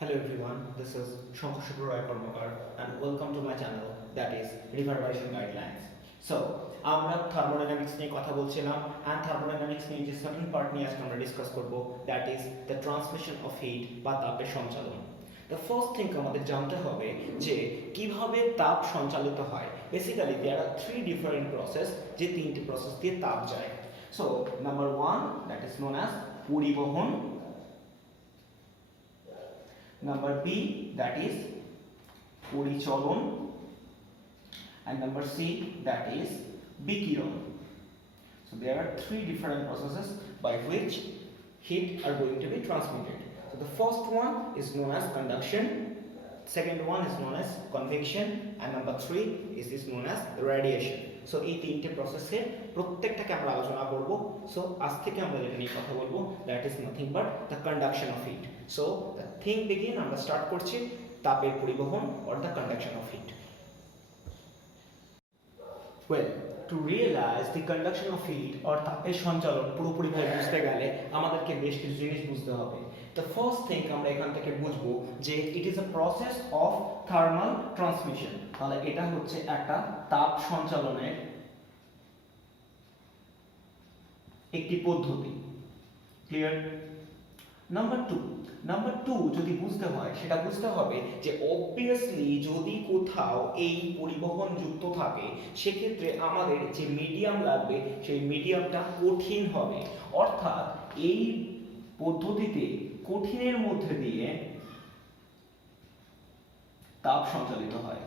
Hello everyone, this is Shankar Roy Karmakar and welcome to my channel that is Reverberation Guidelines. So, আমরা thermodynamics নিয়ে কথা বলছিলাম and thermodynamics নিয়ে যে certain part নিয়ে আজকে আমরা ডিসকাস করব that is the transmission of heat বা তাপের সঞ্চালন। The first thing আমাদের জানতে হবে যে কিভাবে তাপ সঞ্চালিত হয়। Basically there are three different process যে তিনটি প্রসেস দিয়ে তাপ যায়। So, number 1 that is known as পরিবহন, number B that is পরিচলন, and number C that is বিকিরণ. So there are three different processes by which heat are going to be transmitted. So the first one is known as conduction, second one is known as convection, and number 3 is known as radiation. So এই তিনটে প্রসেসের প্রত্যেকটাকে আমরা আলোচনা করব। So আজ থেকে আমরা যেটা নিয়ে কথা বলবো that is nothing but the conduction of heat. So the thing begin, আমরা স্টার্ট করছি তাপের পরিবহন or the conduction of heat. Well, to realize the conduction of heat or তাপের সঞ্চালন পুরোপুরিভাবে বুঝতে গেলে আমাদেরকে বেশ কিছু জিনিস বুঝতে হবে। The first thing আমরা এখান থেকে বুঝবো যে it is a process of thermal transmission. তাহলে এটা হচ্ছে একটা তাপ সঞ্চালনের একটি পদ্ধতি। ক্লিয়ার? নাম্বার টু যদি বুঝতে হয় সেটা বুঝতে হবে যে অবভিয়াসলি যদি কোথাও এই পরিবহন যুক্ত থাকে সেক্ষেত্রে আমাদের যে মিডিয়াম লাগবে সেই মিডিয়ামটা কঠিন হবে, অর্থাৎ এই পদ্ধতিতে কঠিনের মধ্যে দিয়ে তাপ সঞ্চালিত হয়।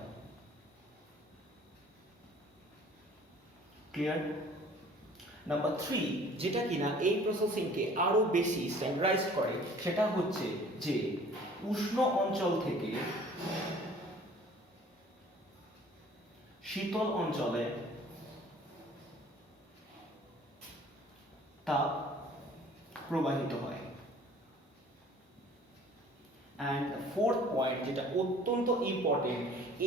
ক্লিয়ার? নাম্বার 3 যেটা কিনা এই প্রসেসিংকে আরো বেশি স্ট্যান্ডার্ডাইজড করে সেটা হচ্ছে যে উষ্ণ অঞ্চল থেকে শীতল অঞ্চলে তাপ প্রবাহিত হয়। অ্যান্ড ফোর্থ পয়েন্ট যেটা অত্যন্ত ইম্পর্টেন্ট,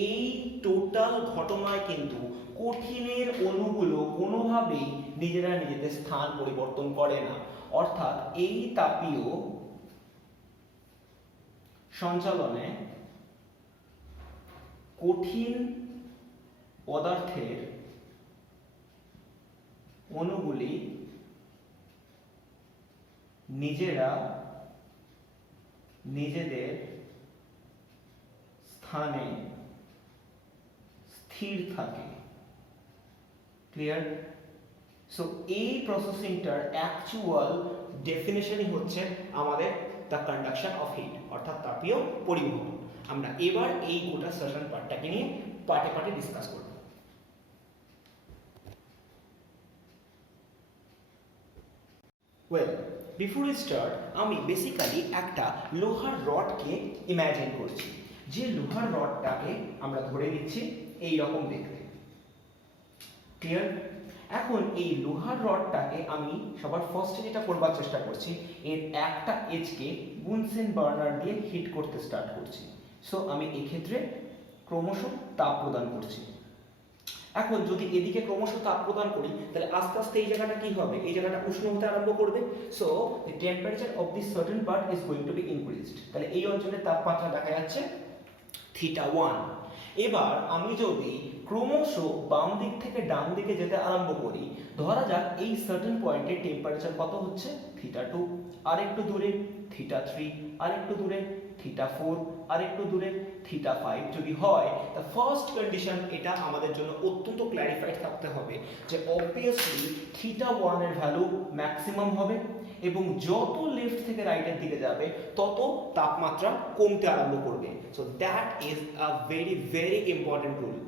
এই টোটাল ঘটনায় কিন্তু কঠিনের অণুগুলো কোনোভাবেই নিজেরা নিজেদের স্থান পরিবর্তন করে না, অর্থাৎ এই তাপীয় সঞ্চালনে কঠিন পদার্থের অণুগুলি নিজেরা নিজেদের স্থানে স্থির থাকে। ক্লিয়ার? সো এই প্রসেসিংটার অ্যাকচুয়াল ডেফিনেশনই হচ্ছে আমাদের দ্য কন্ডাকশন অফ হিট অর্থাৎ তাপীয় পরিবহন। আমরা এবার এই গোটা সেশন পার্টটাকে নিয়ে পার্টে পার্টে ডিসকাস করব। ওয়েল, বিফোর উই স্টার্ট আমি বেসিক্যালি একটা লোহার রডকে ইমাজিন করছি, যে লোহার রডটাকে আমরা ধরে নিচ্ছি এই রকম দেখতে। ক্লিয়ার? এখন এই লোহার রডটাকে আমি সবার ফার্স্টে যেটা করবার চেষ্টা করছি, এর একটা এজকে বুনসেন বার্নার দিয়ে হিট করতে স্টার্ট করছি। সো আমি এই ক্ষেত্রে ক্রমশ তাপ প্রদান করছি। এখন যদি এদিকে ক্রমশ তাপ প্রদান করি তাহলে আস্তে আস্তে এই জায়গাটা কি হবে, এই জায়গাটা উষ্ণ হতে আরম্ভ করবে। So the temperature of this certain part is going to be increased. তাহলে এই অঞ্চলের তাপমাত্রা দেখা যাচ্ছে θ1। এবার আমি যদি ক্রমশ বাম দিক থেকে ডান দিকে যেতে আরম্ভ করি, ধরা যাক এই সার্টেন পয়েন্টে টেম্পারেচার কত হচ্ছে θ2, আর একটু দূরে θ3, আর একটু দূরে θ4, আর একটু দূরে θ5 যদি হয়, the ফার্স্ট কন্ডিশন এটা আমাদের জন্য অত্যন্ত ক্ল্যারিফাইড থাকতে হবে যে অবভিয়াসলি θ1 এর ভ্যালু ম্যাক্সিমাম হবে এবং যত লেফট থেকে রাইটের দিকে যাবে তত তাপমাত্রা কমতে আরম্ভ করবে। So that is a very very important rule.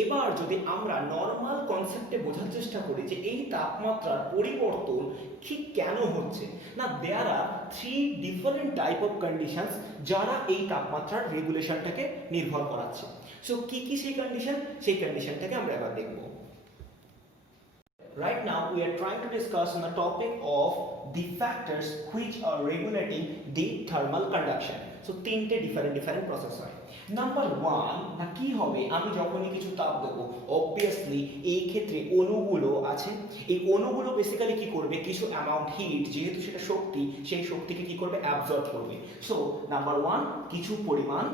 এবার যদি আমরা নর্মাল কনসেপ্টে বোঝার চেষ্টা করি যে এই তাপমাত্রার পরিবর্তন ঠিক কেন হচ্ছে, না দেয়ার আর 3 ডিফারেন্ট টাইপ অফ কন্ডিশনস যারা এই তাপমাত্রার রেগুলেশনটাকে নির্ভর করাচ্ছে। সো কি কি সেই কন্ডিশন, সেই কন্ডিশনটাকে আমরা এবার দেখব। Right now we are trying to discuss on the topic of the factors which are regulating the thermal conduction. So তিনটে different process হয়। নাম্বার 1 না কি হবে, আমি যখনই কিছু তাপ দেবো অবভিয়াসলি এই ক্ষেত্রে অণুগুলো আছে, এই অণুগুলো বেসিক্যালি কি করবে, কিছু অ্যামাউন্ট হিট, যেহেতু সেটা শক্তি, সেই শক্তিকে কি করবে, অ্যাবজর্ব করবে। সো নাম্বার 1, কিছু পরিমাণ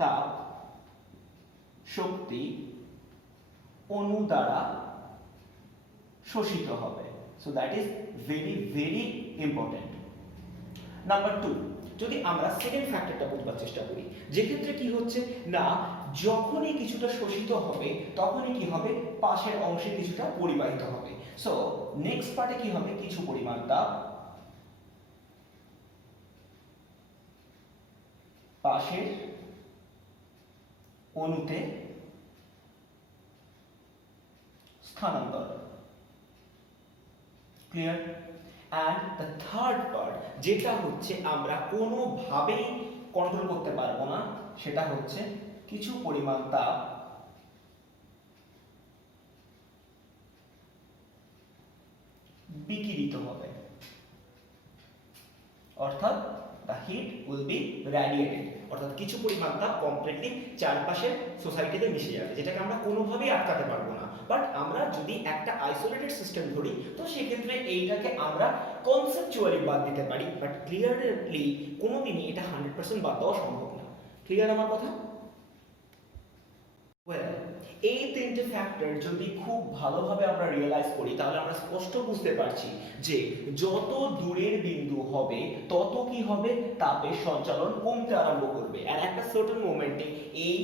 তাপ শক্তি অণু দ্বারা শোষিত হবে। So that is very very important. Number 2, যদি আমরা সেকেন্ড ফ্যাক্টরটা বুঝবার চেষ্টা করি, যেক্ষেত্রে কি হচ্ছে না, যখনই কিছুটা শোষিত হবে তখনই কি হবে, পাশের অংশে কিছুটা পরিবাহিত হবে। সো নেক্সট পার্টে কি হবে, কিছু পরিমাণ তাপ পাশের অণুতে স্থানান্তর। Clear? And the third part, যেটা হচ্ছে আমরা কোনোভাবেই কন্ট্রোল করতে পারবো না, সেটা হচ্ছে কিছু পরিমাণ তাপ বিকিরিত হবে, অর্থাৎ the heat will be radiated, অর্থাৎ কিছু পরিমাণ তাপ কমপ্লিটলি চারপাশের সোসাইটিতে মিশে যাবে, যেটাকে আমরা কোনোভাবেই আটকাতে পারবো না। বাট আমরা যদি একটা আইসোলেটেড সিস্টেম ধরি, তো সেক্ষেত্রে এইটাকে আমরা কনসেপচুয়ালি বাদ দিতে পারি, বাট ক্লিয়ারলি কোনোদিনই এটা 100% বাদ দেওয়া সম্ভব না। ক্লিয়ার আমার কথা? এই তিনটে ফ্যাক্টর যদি খুব ভালোভাবে আমরা রিয়েলাইজ করি, তাহলে আমরা স্পষ্ট বুঝতে পারছি যে যত দূরের বিন্দু হবে তত কি হবে, তাপের সঞ্চালন কমতে আরম্ভ করবে, আর একটা সার্টেন মোমেন্টে এই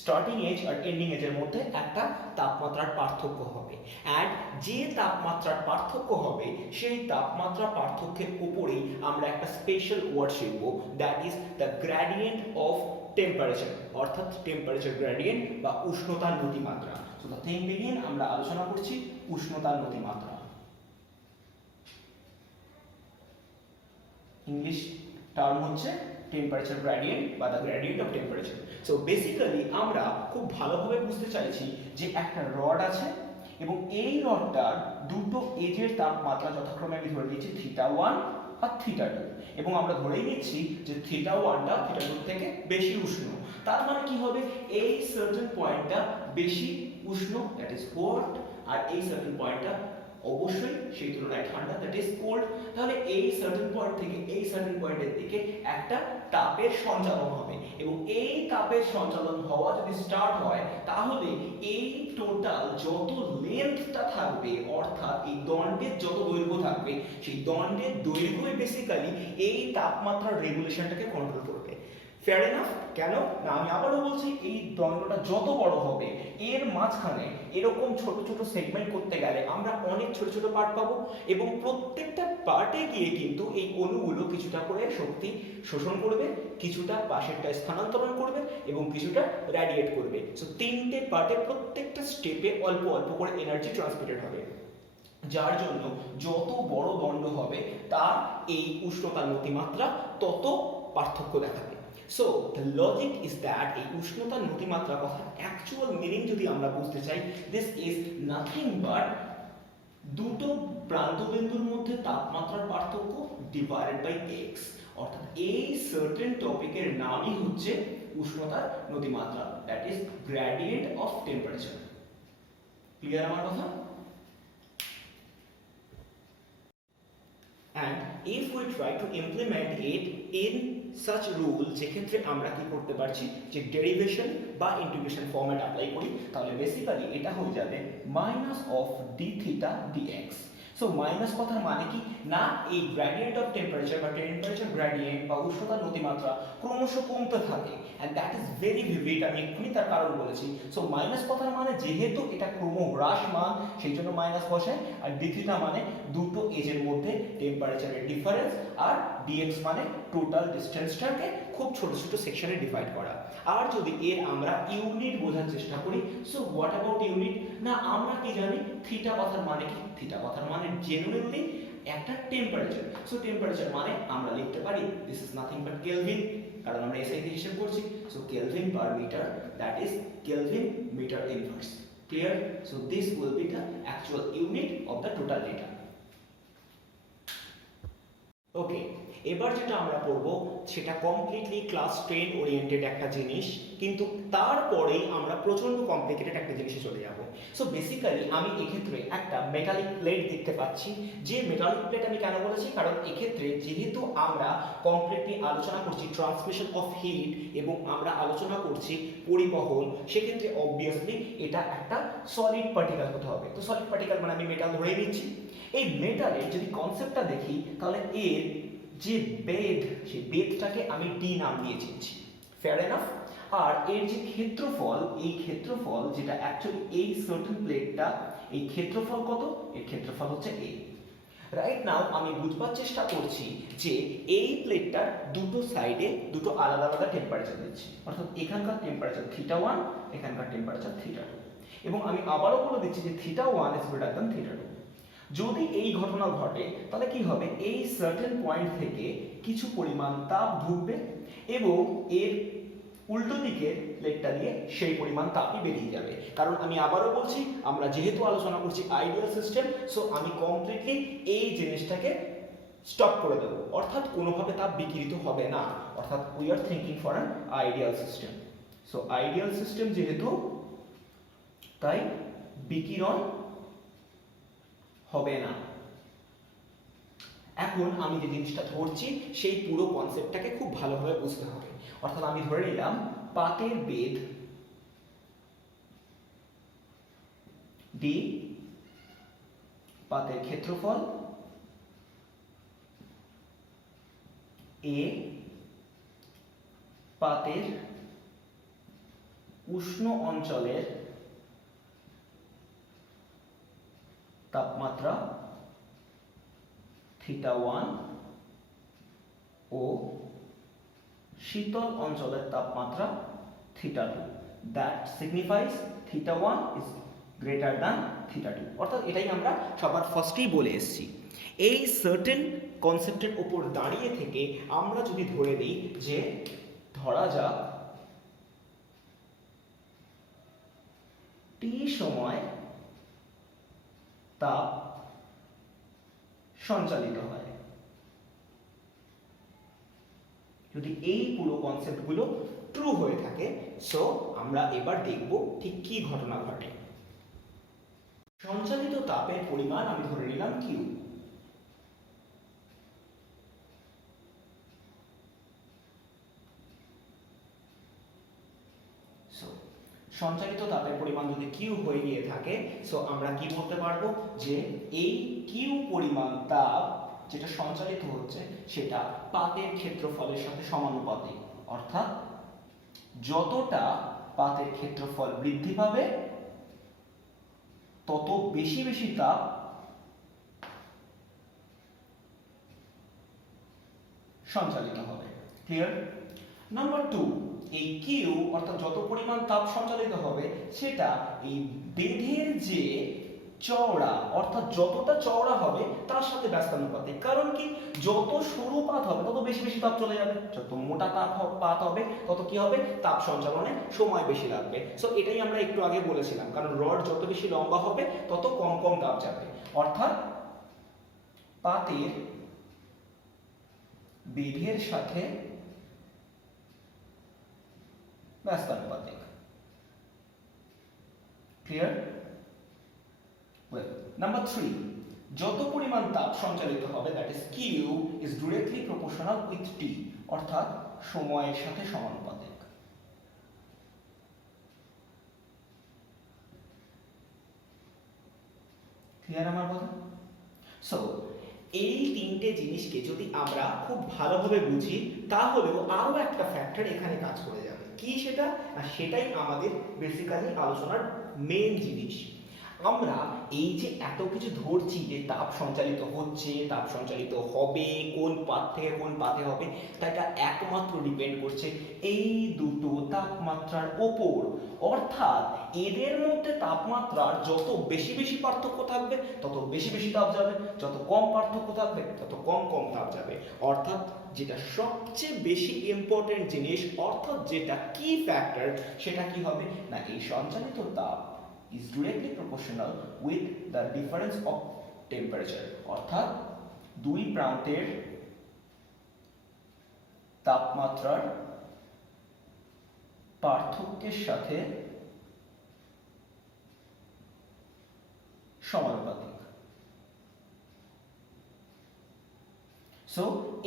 স্টার্টিং এজ আর এন্ডিং এজের মধ্যে একটা তাপমাত্রার পার্থক্য হবে। অ্যান্ড যে তাপমাত্রার পার্থক্য হবে, সেই তাপমাত্রা পার্থক্যের উপরেই আমরা একটা স্পেশাল ওয়ার্ড শিখব, that is the gradient of temperature, অর্থাৎ টেম্পারেচার গ্রেডিয়েন্ট বা উষ্ণতার নতিমাত্রা। সো দ্য থিং বিগিন, আমরা আলোচনা করছি উষ্ণতার নতিমাত্রা। ইংলিশ টার্ম হচ্ছে টেম্পারেচার গ্রেডিয়েন্ট বা the gradient of temperature. So basically আমরা খুব ভালোভাবে বুঝতে চাইছি যে একটা রড আছে এবং এই রডটার দুটো এজের তাপমাত্রা যথাক্রমে আমি ধরে নিচ্ছি θ1 আর θ2, এবং আমরা ধরেই নিচ্ছি যে θ1টা θ2 থেকে বেশি উষ্ণ। তার মানে কি হবে, এই সার্টেন পয়েন্টটা বেশি উষ্ণ, দ্যাট ইজ হট, আর এই সার্টেন পয়েন্টটা অবশ্যই সেই তুলনায় ঠান্ডা, দ্যাট ইজ কোল্ড। তাহলে এই সার্টেন পয়েন্ট থেকে এই সার্টেন পয়েন্টের দিকে একটা তাপের সঞ্চালন হবে, এবং এই তাপের সঞ্চালন হওয়া যদি স্টার্ট হয়, তাহলে এই টোটাল যত লেন্থটা থাকবে, অর্থাৎ এই দণ্ডের যত দৈর্ঘ্য থাকবে, সেই দণ্ডের দৈর্ঘ্যই বেসিক্যালি এই তাপমাত্রার রেগুলেশনটাকে কন্ট্রোল করবে। Fair enough? কেন না, আমি আবারও বলছি, এই দণ্ডটা যত বড় হবে, এর মাঝখানে এরকম ছোট ছোট সেগমেন্ট করতে গেলে আমরা অনেক ছোট ছোট পার্ট পাবো, এবং প্রত্যেকটা পার্টে গিয়ে কিন্তু এই অণুগুলো কিছুটা করে শক্তি শোষণ করবে, কিছুটা পাশেরটা স্থানান্তরণ করবে, এবং কিছুটা রেডিয়েট করবে। সো তিনটে পার্টে প্রত্যেকটা স্টেপে অল্প অল্প করে এনার্জি ট্রান্সমিটেড হবে, যার জন্য যত বড় দণ্ড হবে তার এই উষ্ণতার নতিমাত্রা তত পার্থক্য দেখাবে। So the logic is that এই উষ্ণতার নতিমাত্রা কথা অ্যাকচুয়াল মিনিং যদি আমরা বুঝতে চাই, দিস ইজ নাথিং বাট দুটো প্রান্তবিন্দুর মধ্যে তাপমাত্রার পার্থক্য ডিভাইডেড বাই এক্স, অর্থাৎ এই সার্টেন টপিকের নামই হচ্ছে উষ্ণতার নতিমাত্রা, that is gradient of temperature. Clear আমার কথা? And if we try to implement it in such rule, যে ক্ষেত্রে আমরা কি করতে পারছি, যে ডেরিভেশন বা ইন্টিগ্রেশন ফরম্যাট অ্যাপ্লাই করি, তাহলে বেসিক্যালি এটা হয়ে যাবে minus of D theta DX. So minus কথার মানে কি না, এই গ্রেডিয়েন্ট অফ টেম্পারেচার বা টেম্পারেচার গ্রেডিয়েন্ট বা উষ্ণতার নতিমাত্রা ক্রমশ কমতে থাকে, and that is very vivid, আমি এক্ষুনি তার কারণ বলেছি। সো মাইনাস কথার মানে যেহেতু এটা ক্রমহ্রাসমান, সেই জন্য মাইনাস বসায়, আর ডি থিটা মানে দুটো এজের মধ্যে টেম্পারেচারের ডিফারেন্স, আর ডিএক্স মানে টোটাল ডিস্টেন্সটাকে খুব ছোট ছোট সেকশনে ডিভাইড করা। আর যদি এর আমরা ইউনিট বোঝার চেষ্টা করি, সো হোয়াট অ্যাবাউট ইউনিট, না আমরা কি জানি থিটা কথার মানে কি, থিটা কথার মানে জেনুইনলি একটা টেম্পারেচার। সো টেম্পারেচার মানে আমরা লিখতে পারি this is nothing but kelvin, কারণ আমরা এসআই দিয়ে হিসাব করছি। So kelvin per metre, that is kelvin metre inverse. Clear? So this will be the actual unit of the total data. Okay, এবার যেটা আমরা পড়ব সেটা কমপ্লিটলি ক্লাস 10 ওরিয়েন্টেড একটা জিনিস, কিন্তু তারপরেই আমরা প্রচন্ড কমপ্লিকেটেড একটা জিনিসে চলে যাব। সো বেসিক্যালি আমি এক্ষেত্রে একটা মেটালিক প্লেট দেখতে পাচ্ছি। যে মেটালিক প্লেট আমি কেন বলেছি, কারণ এক্ষেত্রে যেহেতু আমরা কমপ্লিটলি আলোচনা করছি ট্রান্সমিশন অফ হিট এবং আমরা আলোচনা করছি পরিবহন, সেক্ষেত্রে অবভিয়াসলি এটা একটা সলিড পার্টিকেল হতে হবে। তো সলিড পার্টিকেল মানে আমি মেটাল ধরে নিচ্ছি। এই মেটালের যদি কনসেপ্টটা দেখি তাহলে এর যে বেধ, সেই বেধটাকে আমি ডি নাম দিয়েছি, ফেয়ার এনাফ। আর এর যে ক্ষেত্রফল, এই ক্ষেত্রফল যেটা অ্যাকচুয়ালি এই সার্টেন প্লেটটা, এই ক্ষেত্রফল কত? এর ক্ষেত্রফল হচ্ছে এ। রাইট নাও আমি বুঝবার চেষ্টা করছি যে এই প্লেটটার দুটো সাইডে দুটো আলাদা আলাদা টেম্পারেচার দিচ্ছি, অর্থাৎ এখানকার টেম্পারেচার θ1, এখানকার টেম্পারেচার θ2, এবং আমি আবারও বলে দিচ্ছি যে θ1 ইজ গ্রেটার দ্যান θ2। যদি এই ঘটনা ঘটে তাহলে কি হবে, এই সার্টেন পয়েন্ট থেকে কিছু পরিমাণ তাপ ঢুকবে এবং এর উল্টো দিকের প্লেটটা দিয়ে সেই পরিমাণ তাপই বেরিয়ে যাবে। কারণ আমি আবারও বলছি, আমরা যেহেতু আলোচনা করছি আইডিয়াল সিস্টেম, সো আমি কমপ্লিটলি এই জিনিসটাকে স্টপ করে দেবো, অর্থাৎ কোনোভাবে তাপ বিকিরিত হবে না, অর্থাৎ we are thinking for an ideal system. So ideal system যেহেতু, তাই বিকিরণ হবে না। এখন আমি যে জিনিসটা ধরছি সেই পুরো কনসেপ্টটাকে খুব ভালোভাবে বুঝতে হবে। অর্থাৎ আমি ধরে নিলাম পাতের বেধ ডি, পাতের ক্ষেত্রফল এ, পাতের উষ্ণ অঞ্চলের তাপমাত্রা θ1 ও শীতল অঞ্চলের তাপমাত্রা θ2। That signifies θ1 is greater than θ2। অর্থাৎ এটাই আমরা সবার ফার্স্টেই বলে এসেছি। এই সার্টেন কনসেপ্টের উপর দাঁড়িয়ে থেকে আমরা যদি ধরে নিই যে ধরা যাক টি সময় তাপ সঞ্চালিত হয়, যদি এই পুরো কনসেপ্টগুলো ট্রু হয়ে থাকে, সো আমরা এবার দেখব ঠিক কি ঘটনা ঘটে। সঞ্চালিত তাপের পরিমাণ আমি ধরে নিলাম কিউ। সঞ্চালিত তাপের পরিমাণ যদি কিউ হয়ে গিয়ে থাকে, সো আমরা কি বলতে পারবো যে এই কিউ পরিমাণ তাপ যেটা সঞ্চালিত হচ্ছে সেটা পাতের ক্ষেত্রফলের সাথে সমানুপাতিক। অর্থাৎ যতটা পাতের ক্ষেত্রফল বৃদ্ধি পাবে তত বেশি বেশি তাপ সঞ্চালিত হবে। ক্লিয়ার? নাম্বার 2, এই কিউ অর্থাৎ যত পরিমাণ তাপ সঞ্চালিত হবে সেটা এই বেধের যে চওড়া, অর্থাৎ যতটা চওড়া হবে তার সাথে ব্যস্তানুপাতিক। কারণ কি, যত সরু পাত হবে তত বেশি বেশি তাপ চলে যাবে, যত মোটা পাত হবে তত কি হবে, তাপ সঞ্চালনে সময় বেশি লাগবে। সো এটাই আমরা একটু আগে বলেছিলাম, কারণ রড যত বেশি লম্বা হবে তত কম কম তাপ যাবে, অর্থাৎ পাতের বেধের সাথে ব্যস্তানুপাতিক। ক্লিয়ার? ওয়েল, নাম্বার 3, যত পরিমাণ তাপ সঞ্চালিত হবে that is Q is directly proportional with T, অর্থাৎ সময়ের সাথে সমানুপাতিক। ক্লিয়ার আমার কথা? সো এই তিনটে জিনিসকে যদি আমরা খুব ভালোভাবে বুঝি তাহলেও আরো একটা ফ্যাক্টর এখানে কাজ করে যাবে। কি সেটা? না সেটাই আমাদের বেসিক্যালি আলোচনার মেইন জিনিস। আমরা এই যে এত কিছু ধরছি যে তাপ সঞ্চালিত হচ্ছে, তাপ সঞ্চালিত হবে, কোন পাত থেকে কোন পাতে হবে, তা এটা একমাত্র ডিপেন্ড করছে এই দুটো তাপমাত্রার ওপর। অর্থাৎ এদের মধ্যে তাপমাত্রার যত বেশি বেশি পার্থক্য থাকবে তত বেশি বেশি তাপ যাবে, যত কম পার্থক্য থাকবে তত কম কম তাপ যাবে। অর্থাৎ যেটা সবচেয়ে বেশি ইম্পর্টেন্ট জিনিস, অর্থাৎ যেটা কি ফ্যাক্টর, সেটা কি হবে না এই সঞ্চালিত তাপ is directly proportional with the difference of temperature, অর্থাৎ দুই প্রান্তের তাপমাত্রার পার্থক্যের সাথে সমানুপাতিক। সো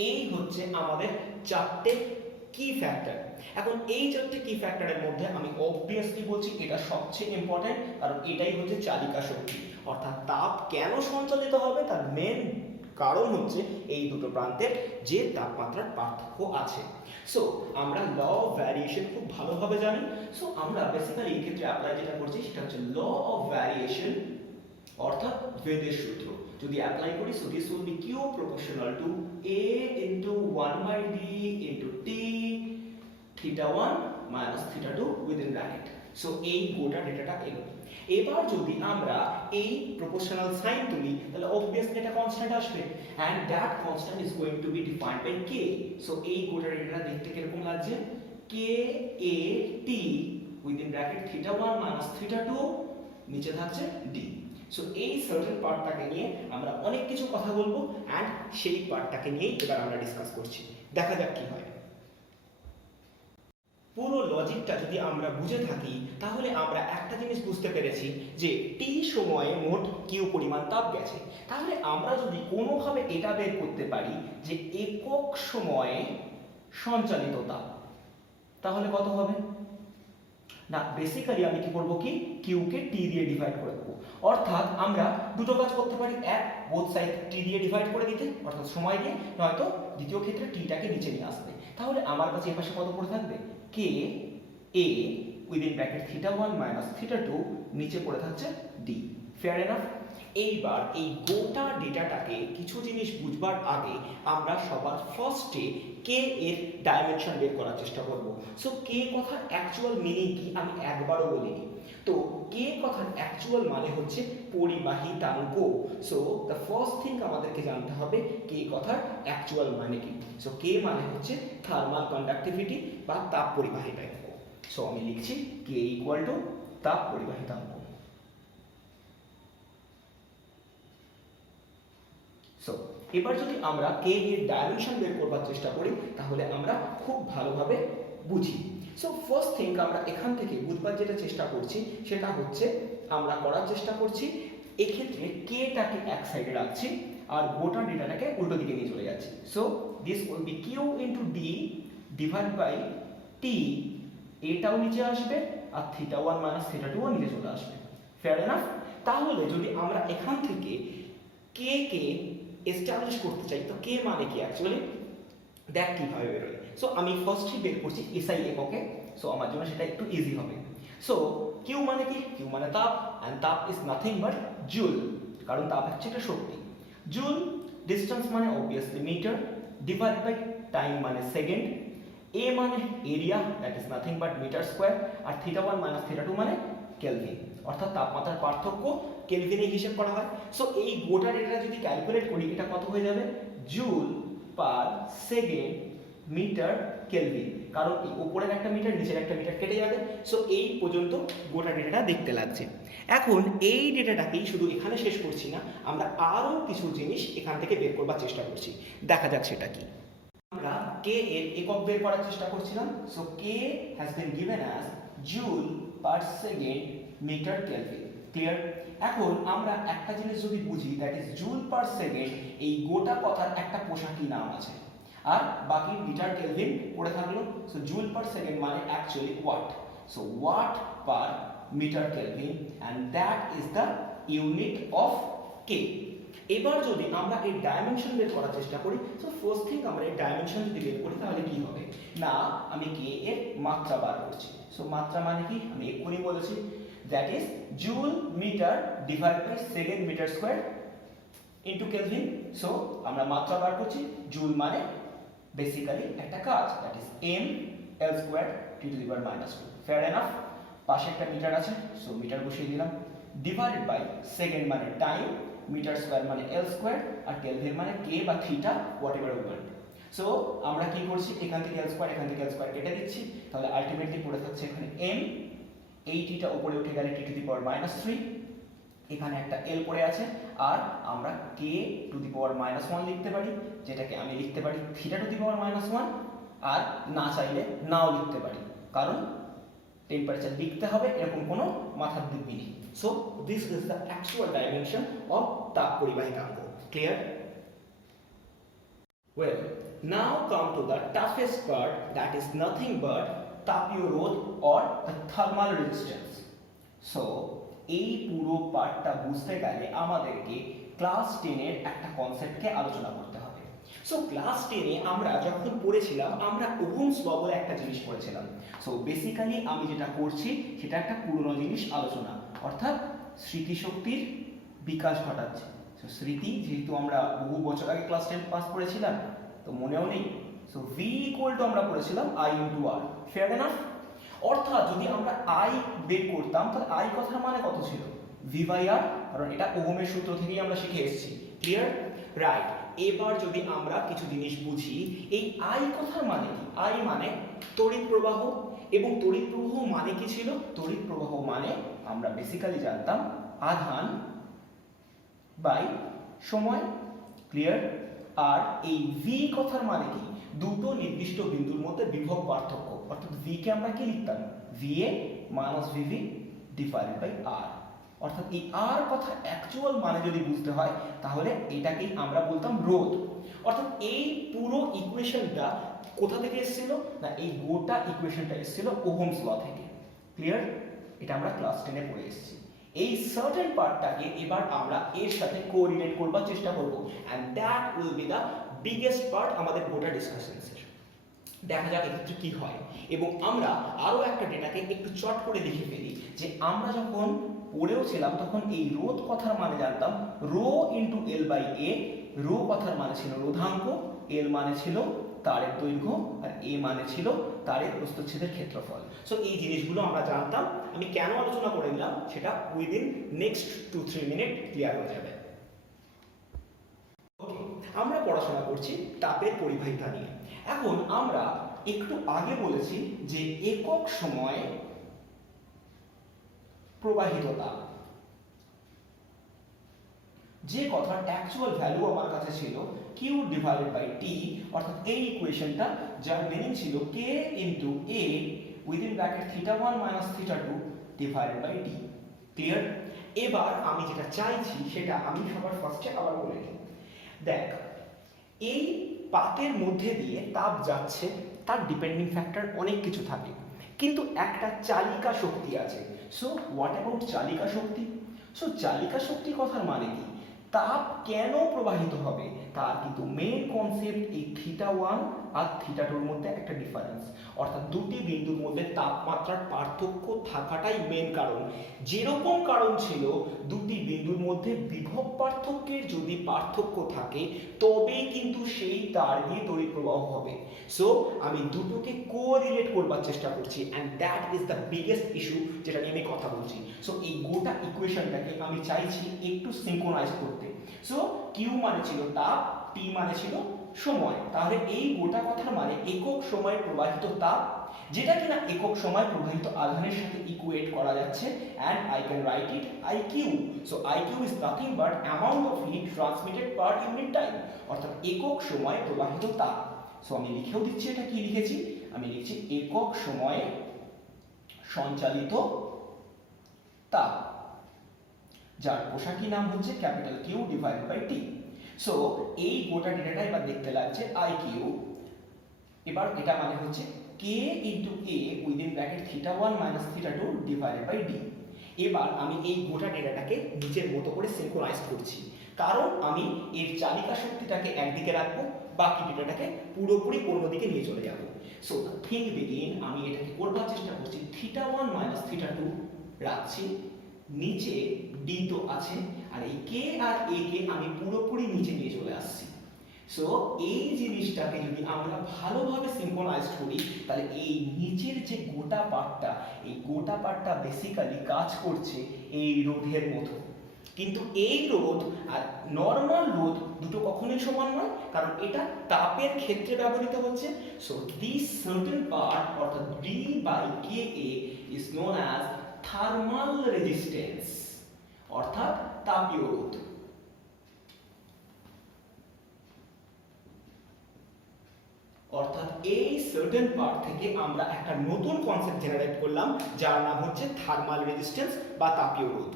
এই হচ্ছে আমাদের চারটে কি ফ্যাক্টর। এখন এই চারটে কি ফ্যাক্টরের মধ্যে আমি অবভিয়াসলি বলছি এটা সবচেয়ে ইম্পর্টেন্ট, কারণ এটাই হচ্ছে চালিকা শক্তি, অর্থাৎ তাপ কেন সঞ্চালিত হবে তার মেন কারণ হচ্ছে এই দুটো প্রান্তের যে তাপমাত্রার পার্থক্য আছে। সো আমরা ল অফ ভ্যারিয়েশন খুব ভালোভাবে জানি। সো আমরা বেসিক্যালি এই ক্ষেত্রে অ্যাপ্লাই যেটা করছি সেটা হচ্ছে ল অফ ভ্যারিয়েশন, অর্থাৎ ভেদের সূত্র যদি অ্যাপ্লাই করি, so this will be Q proportional to a into 1/d into t theta 1 minus theta 2 within bracket। So এই গোটা ডেটাটা এলো। এবার যদি আমরা এই প্রপোর্শনাল সাইন তুলি তাহলে obviously এটা কনস্ট্যান্ট আসবে, and that constant is going to be defined by k। So এই গোটা ডেটাটা দেখতে কিরকম লাগছে, k a t within bracket theta 1 minus theta 2, নিচে থাকছে d। সো এই সার্টেন পার্টটাকে নিয়ে আমরা অনেক কিছু কথা বলবো, অ্যান্ড সেই পার্টটাকে নিয়েই এবার আমরা ডিসকাস করছি। দেখা যাক কি হয়। পুরো লজিকটা যদি আমরা বুঝে থাকি তাহলে আমরা একটা জিনিস বুঝতে পেরেছি যে টি সময়ে মোট কিউ পরিমাণ তাপ গেছে। তাহলে আমরা যদি কোনোভাবে এটা বের করতে পারি যে একক সময়ে সঞ্চালিত তাপ, তাহলে কত হবে না, বেসিক্যালি আমি কি করব কি কিউকে টি দিয়ে ডিভাইড করে দেবো। অর্থাৎ আমরা দুটো কাজ করতে পারি, এক বোথ সাইড টি দিয়ে ডিভাইড করে দিতে অর্থাৎ সময় দিয়ে, নয়তো দ্বিতীয় ক্ষেত্রে টিটাকে নিচে নিয়ে আসতে। তাহলে আমার কাছে এর পাশে কত পড়ে থাকবে, K A within bracket theta 1 minus theta 2, নিচে পড়ে থাকছে ডি। Fair enough. এইবার এই গোটা ডেটাটাকে কিছু জিনিস বুঝবার আগে আমরা সবার ফার্স্টে কে এর ডাইমেনশন বের করার চেষ্টা করব। সো কে কথার অ্যাকচুয়াল মিনিং কি আমি একবারও বলিনি। তো কে কথার অ্যাকচুয়াল মানে হচ্ছে পরিবাহিতাঙ্ক। সো দ্য ফার্স্ট থিং আমাদেরকে জানতে হবে কে কথার অ্যাকচুয়াল মানে কি। সো কে মানে হচ্ছে থার্মাল কন্ডাক্টিভিটি বা তাপ পরিবাহিতাঙ্ক। সো আমি লিখছি কে ইকুয়াল টু তাপ পরিবাহিতাঙ্ক। সো এবার যদি আমরা কে এর ডাইমেনশন বের করবার চেষ্টা করি তাহলে আমরা খুব ভালোভাবে বুঝি। সো ফার্স্ট থিং আমরা এখান থেকে বুঝবার যেটা চেষ্টা করছি সেটা হচ্ছে আমরা করার চেষ্টা করছি এক্ষেত্রে কেটাকে এক সাইডে রাখছি আর গোটা ডেটাটাকে উল্টো দিকে নিয়ে চলে যাচ্ছি। So this will be Q into D divide by T, এটাও নিচে আসবে আর থিটা 1 মাইনাস থিটা 2 নিচে চলে আসবে। Fair enough. তাহলে যদি আমরা এখান থেকে কে কে এস্টাবলিশ করতে চাই তো কে মানে কি অ্যাকচুয়ালি দেখ কিভাবে বেরোয়। সো আমি ফার্স্টই বের করছি এসআই এককে। সো আমার জন্য সেটা একটু ইজি হবে। সো কিউ মানে কি, কিউ মানে তাপ, অ্যান্ড তাপ ইজ নাথিং বাট জুল, কারণ তাপ হচ্ছে একটা শক্তি। জুল, ডিস্টেন্স মানে obviously metre, divide by time মানে সেকেন্ড, এ মানে area that is nothing but metre square, আর থিটা 1 মাইনাস থিটা 2 মানে কেলভিন, অর্থাৎ তাপমাত্রার পার্থক্য কেলভিনে হিসেব করা হয়। সো এই গোটা ডেটা যদি ক্যালকুলেট করি এটা কত হয়ে যাবে, joule per second metre kelvin, কারণ এই উপরের একটা মিটার নিচের একটা মিটার কেটে যাবে। সো এই পর্যন্ত গোটা ডেটাটা দেখতে লাগছে। এখন এই ডেটাটাকেই শুধু এখানে শেষ করছি না, আমরা আরও কিছু জিনিস এখান থেকে বের করবার চেষ্টা করছি। দেখা যাক সেটা কি। আমরা কে এর একক বের করার চেষ্টা করছিলাম। So K has been given as joule per second metre kelvin. Clear. এখন আমরা একটা জিনিস যদি বুঝি that is joule per second, এই গোটা কথার একটা পোশাকি নাম আছে আর বাকি মিটার কেলভিন পড়ে থাকলো। সো জুল পার সেকেন্ড মানে actually watt. So watt per metre kelvin, and that is the unit of K. এবার যদি আমরা এই ডাইমেনশন বের করার চেষ্টা করি, সো ফার্স্ট থিং আমরা এই ডাইমেনশন যদি বের করি তাহলে কি হবে না, আমি কে এর মাত্রা বার করছি। সো মাত্রা মানে কি আমি এক্ষুনি বলেছি, that is joule metre divide by second metre square into kelvin. So আমরা মাত্রা বার করছি, জুল মানে বেসিক্যালি একটা কাজ, that is M L square T to the power -2। Fair enough. পাশে একটা মিটার আছে, সো মিটার বসিয়ে দিলাম, ডিভাইডেড বাই সেকেন্ড মানে টাইম, মিটার স্কোয়ার মানে এল স্কোয়ার, আর কেলভিন মানে কে বা theta whatever we want. So আমরা কি করছি, এখান থেকে এল স্কোয়ার এখান থেকে এল স্কোয়ার কেটে দিচ্ছি, তাহলে আলটিমেটলি পড়ে থাকছে এখানে এম, এই টিটা উপরে উঠে গেলে টি টু দি পাওয়ার -3, এখানে একটা এল পড়ে আছে, আর আমরা কে টু দি পাওয়ার -1 লিখতে পারি, যেটাকে আমি লিখতে পারি থিটা টু দি পাওয়ার -1, আর না চাইলে নাও লিখতে পারি, কারণ টেম্পারেচার লিখতে হবে এরকম কোনো মাথার দিব্যি নেই। So this is the actual dimension of তাপ পরিবাহিতাঙ্ক। Clear? Well, now come to the toughest part, that is nothing but তাপীয় রোধ or the thermal resistance. So এই পুরো পার্টটা বুঝতে গেলে আমাদেরকে ক্লাস 10 এর একটা কনসেপ্টকে আলোচনা করতে হবে। সো ক্লাস 10 এ আমরা যখন পড়েছিলাম আমরা ওহমস ল বলে একটা জিনিস পড়েছিলাম। সো বেসিক্যালি আমি যেটা করছি সেটা একটা পুরনো জিনিস আলোচনা, অর্থাৎ স্মৃতিশক্তির বিকাশ ঘটাচ্ছে। সো স্মৃতি যেহেতু আমরা বহু বছর আগে ক্লাস 10 পাস করেছিলাম তো মনেও নেই। সো ভি ইকুয়াল টু আমরা পড়েছিলাম I into R, fair enough? অর্থাৎ যদি আমরা আই বের করতাম তাহলে আই কথার মানে কত ছিল? ভি বাই আর, কারণ এটা ওহমের সূত্র থেকেই আমরা শিখে এসেছি। ক্লিয়ার? রাইট। এবার যদি আমরা কিছু জিনিস বুঝি, এই আই কথার মানে কি? আই মানে তড়িৎ প্রবাহ, এবং তড়িৎ প্রবাহ মানে কি ছিল? তড়িৎ প্রবাহ মানে আমরা বেসিক্যালি জানতাম আধান বাই সময়। ক্লিয়ার? আর এই ভি কথার মানে কি? দুটো নির্দিষ্ট বিন্দুর মধ্যে বিভব পার্থক্য, অর্থাৎ ভি কে আমরা কি লিখতাম? V A minus V V divided by R. অর্থাৎ এই আর কথা অ্যাকচুয়াল মানে যদি বুঝতে হয় তাহলে এটাকেই আমরা বলতাম রোধ। অর্থাৎ এই পুরো ইকুয়েশনটা কোথা থেকে এসেছিল? না, এই গোটা ইকুয়েশনটা এসেছিল ওহমস ল থেকে। ক্লিয়ার? এটা আমরা ক্লাস 10 এ পড়ে এসেছি। এই সার্টেন পার্টটাকে এবার আমরা এর সাথে কোরিলেট করবার চেষ্টা করব, and that will be the biggest part আমাদের গোটা ডিসকাশনসের। দেখা যাক এক্ষেত্রে কি হয়। এবং আমরা আরো একটা ডেটাকে একটু চট করে লিখে ফেলি, যে আমরা যখন পড়েও ছিলাম তখন এই রোধ কথার মানে জানতাম rho into L by A. Rho কথার মানে ছিল রোধাঙ্ক, এল মানে ছিল তারের দৈর্ঘ্য, আর এ মানে ছিল তারের প্রস্থচ্ছেদের ক্ষেত্রফল। সো এই জিনিসগুলো আমরা জানতাম। আমি কেন আলোচনা করে নিলাম সেটা উইদিন নেক্সট 2-3 মিনিট ক্লিয়ার হয়ে যাবে। ওকে, আমরা পড়াশোনা করছি তাপের পরিবাহিতা নিয়ে। এখন আমরা একটু আগে বলেছি যে একক সময়ে প্রবাহিত তাপ, যে কথার অ্যাকচুয়াল ভ্যালু আমার কাছে ছিল কিউ ডিভাইডেড বাই টি, অর্থাৎ এই ইকুয়েশনটা যার মিনিং ছিল K into A within bracket θ1 minus θ2 divided by T. Clear? এবার আমি যেটা চাইছি সেটা আমি সবার ফার্স্টে আবার বলে নিই। দেখ, এই পাতের মধ্যে দিয়ে তাপ যাচ্ছে, তার ডিপেন্ডিং ফ্যাক্টর অনেক কিছু থাকে, কিন্তু একটা চালিকা শক্তি আছে। সো হোয়াট অ্যাবাউট চালিকা শক্তি? সো চালিকা শক্তি কথার মানে কি? তাপ কেন প্রবাহিত হবে তার কিন্তু মেইন কনসেপ্ট এই θ1 আর θ2 মধ্যে একটা ডিফারেন্স, অর্থাৎ দুটি বিন্দুর মধ্যে তাপমাত্রার পার্থক্য থাকাটাই মেইন কারণ। যেরকম কারণ ছিল দুটি বিন্দুর মধ্যে বিভব পার্থক্যের যদি পার্থক্য থাকে তবেই কিন্তু সেই তার দিয়ে তড়িৎ প্রবাহ হবে। সো আমি দুটোকে কোরিলেট করবার চেষ্টা করছি, and that is the biggest issue যেটা নিয়ে আমি কথা বলছি। সো এই গোটা ইকুয়েশনটাকে আমি চাইছি একটু সিনক্রোনাইজ করতে। সো কিউ মানে ছিল তাপ, টি মানে ছিল সময়, তাহলে এই গোটা কথার মানে একক সময়ে প্রবাহিত তাপ, যেটা কিনা একক সময় প্রবাহিত আধানের সাথে ইকুয়েট করা যাচ্ছে, and I can write it IQ. So IQ is nothing but amount of heat transmitted per unit time, অর্থাৎ একক সময়ে প্রবাহিত তাপ। সো আমি লিখেও দিচ্ছি, এটা কি লিখেছি? আমি লিখছি একক সময়ে সঞ্চালিত তাপ, যার পোশাকি নাম হচ্ছে capital Q divided by T. So এই গোটা ডেটাটা এবার দেখতে লাগছে IQ। এবার এটা মানে হচ্ছে K into A within bracket θ1 minus θ2 divided by D. এবার আমি এই গোটা ডেটাটাকে নিচের মতো করে সিনক্রোনাইজ করছি, কারণ আমি এর চালিকা শক্তিটাকে একদিকে রাখবো, বাকি ডেটাটাকে পুরোপুরি অন্যদিকে নিয়ে চলে যাব। সো থিঙ্ক বিগিন, আমি এটাকে করবার চেষ্টা করছি θ1 মাইনাস θ2 রাখছি, নিচে ডি তো আছে, আর এই কে আর এ কে আমি পুরোপুরি নিচে নিয়ে চলে আসছি। সো এই জিনিসটাকে যদি আমরা ভালোভাবে সিনক্রোনাইজ করি তাহলে এই নিচের যে গোটা পার্টটা, এই গোটা পার্টটা বেসিক্যালি কাজ করছে এই রোধের মতো। কিন্তু এই রোধ আর নর্মাল রোধ দুটো কখনোই সমান নয়, কারণ এটা তাপের ক্ষেত্রে ব্যবহৃত হচ্ছে। সো দিস সার্টেন পার্ট অর্থাৎ D by K A is known as thermal resistance, অর্থাৎ তাপীয় রোধ। অর্থাৎ এই সার্টেন পার্ট থেকে আমরা একটা নতুন কনসেপ্ট জেনারেট করলাম যার নাম হচ্ছে থার্মাল রেজিস্ট্যান্স বা তাপীয় রোধ।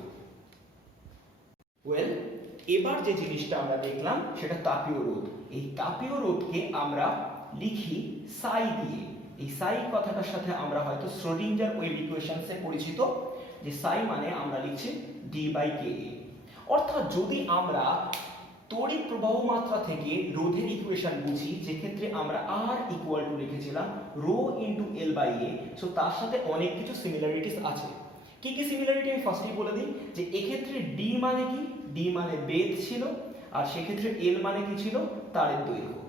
ওয়েল, এবার যে জিনিসটা আমরা দেখলাম সেটা তাপীয় রোধ। এই তাপীয় রোধকে আমরা লিখি সাই দিয়ে। এই সাই কথাটার সাথে আমরা হয়তো শ্রোডিঞ্জার ওয়েভ ইকুয়েশনসে পরিচিত, যে সাই মানে আমরা লিখছি d/ka। অর্থাৎ যদি আমরা তড়িৎ প্রবাহ মাত্রা থেকে রোধের ইকুয়েশন বুঝি, যে ক্ষেত্রে আমরা R ইকুয়াল টু লিখেছিলাম রো ইন্টু L/A, সো তার সাথে অনেক কিছু সিমিলারিটিস আছে। কি কি সিমিলারিটি আমি ফার্স্টেই বলে দিই, যে এক্ষেত্রে D মানে কি, D মানে বেধ ছিল, আর সেক্ষেত্রে L মানে কি ছিল, তারের দৈর্ঘ্য।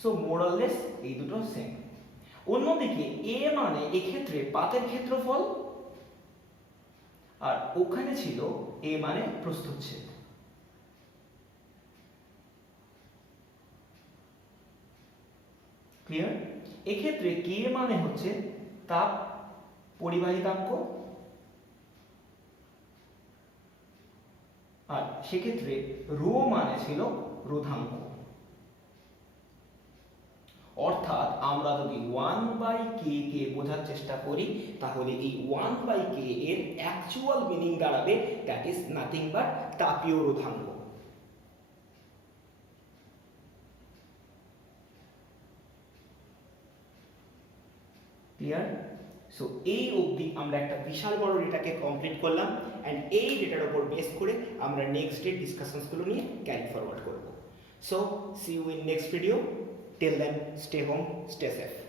সো মোর অর লেস এই দুটো সেম। অন্যদিকে A মানে এক্ষেত্রে পাতের ক্ষেত্রফল, আর ওখানে ছিল A মানে প্রস্থচ্ছেদ। ক্লিয়ার? এক্ষেত্রে K মানে হচ্ছে তাপ পরিবাহিতাঙ্ক, আর সেক্ষেত্রে রো মানে ছিল রোধাঙ্ক। অর্থাৎ আমরা যদি 1/k কে বোঝার চেষ্টা করি, তাহলে এই 1/k এর অ্যাকচুয়াল মিনিং দাঁড়াবে দ্যাট ইজ নাথিং বাট তাপীয় রোধাঙ্ক। ক্লিয়ার? সো এই অবধি আমরা একটা বিশাল বড় ডেটাকে কমপ্লিট করলাম, অ্যান্ড এই ডেটার উপর বেস করে আমরা নেক্সট ডে ডিসকাশনসগুলো নিয়ে ক্যারি ফরওয়ার্ড করব। So see you in next video. Till then, stay home, stay safe.